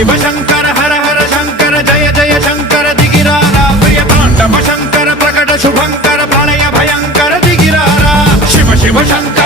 शिव शंकर हर हर शंकर जय जय शंकर दिगिरारा प्रिय तांडव शंकर प्रकट शुभंकर प्रलय भयंकर दिगिरारा शिव शिव शंकर